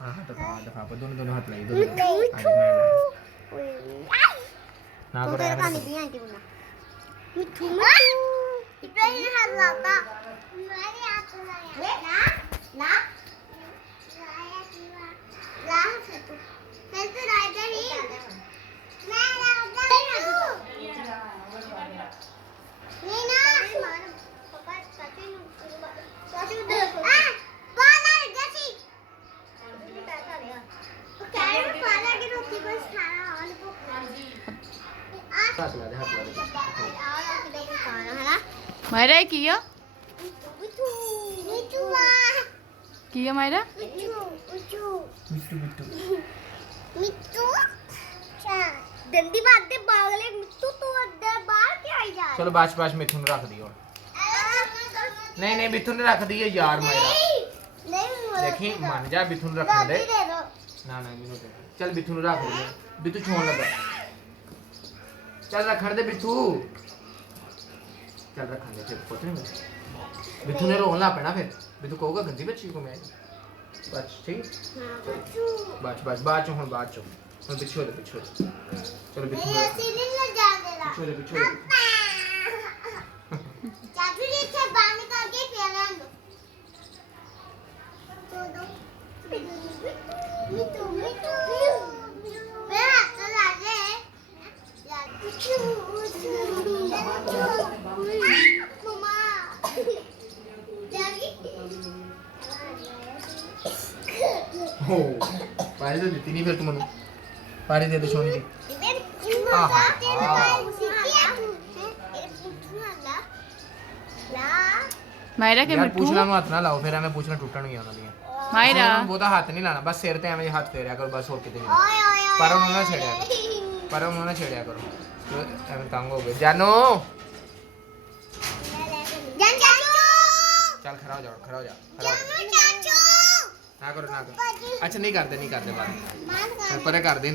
हाँ दफा दफा पर दोनों दोनों हाथ लाई मिठू ना तू करो तेरे ऐਵੇਂ कान ना दी आंटी बुना मिठू मिठू इब्राहिम हाथ लाता मेरे हाथ लाया ला ला ला से तू राजा ही मैं राजा नहीं ना पापा चाचू चाचू दे पाला जैसी पैसा लेगा तो क्या है पाला की रोटी बस खाना और को हाथ ला दे हाथ ला दे मायरा ਇਹ ਕੀ ਆ मिठू ਕੀ ਆ ਮਾयरा मिठू मिठू मिट्टू मिट्टू मिठू अच्छा गंदी बात दे पागले मिठू तू अंदर बाहर क्या आई जा चलो बाश बाश मिठू ने रख दियो नहीं नहीं मिठू ने रख दिए यार मायरा नहीं देखी मान जा मिठू ने रख दे दे दो ना ना मिनू दे चल मिठू ने रख दे बिट्टू छोड़ लगा चल रख दे बिट्टू चल रख दे फिर पोते में बिट्टू ने रोना पैना फिर बिट्टू कहोगा गंदी बच्ची को मैं बस ठीक बस बस बाद चो हुन बाद चो हुन पिछो दे चलो बिट्टू ये सीलिंग में जा दे रहा पिछो दे चाचू जी से बाहर निकाल के फेंक दो मिठू मिठू मेरा हाथ ला दे मिठू मम्मा जागी हो पारी तो देती नहीं फिर तुम पारी दे दे सोनी जी आहा ਮਾਇਰਾ ਕੇ यार ਮਿੱਠੂ पूछना नु हाथ ना लाओ फिर हमें पूछना टूटन गया उन्होंने ਮਾਇਰਾ ਬਹੁਤਾ ਹੱਥ ਨਹੀਂ ਲਾਣਾ ਬਸ ਸਿਰ ਤੇ ਐਵੇਂ ਹੱਥ ਫੇਰਿਆ ਕਰੋ ਬਸ ਹੋਰ ਕਿਤੇ ਨਹੀਂ ओए ओए ਪਰ ਉਹਨਾਂ ਨਾਲ ਛੇੜਿਆ ਪਰ ਉਹਨਾਂ ਨਾਲ ਛੇੜਿਆ ਕਰੋ ਐਵੇਂ ਤੰਗ ਹੋ ਗਏ ਜਾਨੋ जन चाचू ਚੱਲ ਖੜਾ ਹੋ ਜਾ ਖੜਾ ਹੋ ਜਾ जानू चाचू ਨਾ ਕਰੋ ਅੱਛਾ ਨਹੀਂ ਕਰਦੇ ਬਾਤ मान कर ਪਰੇ ਕਰਦੇ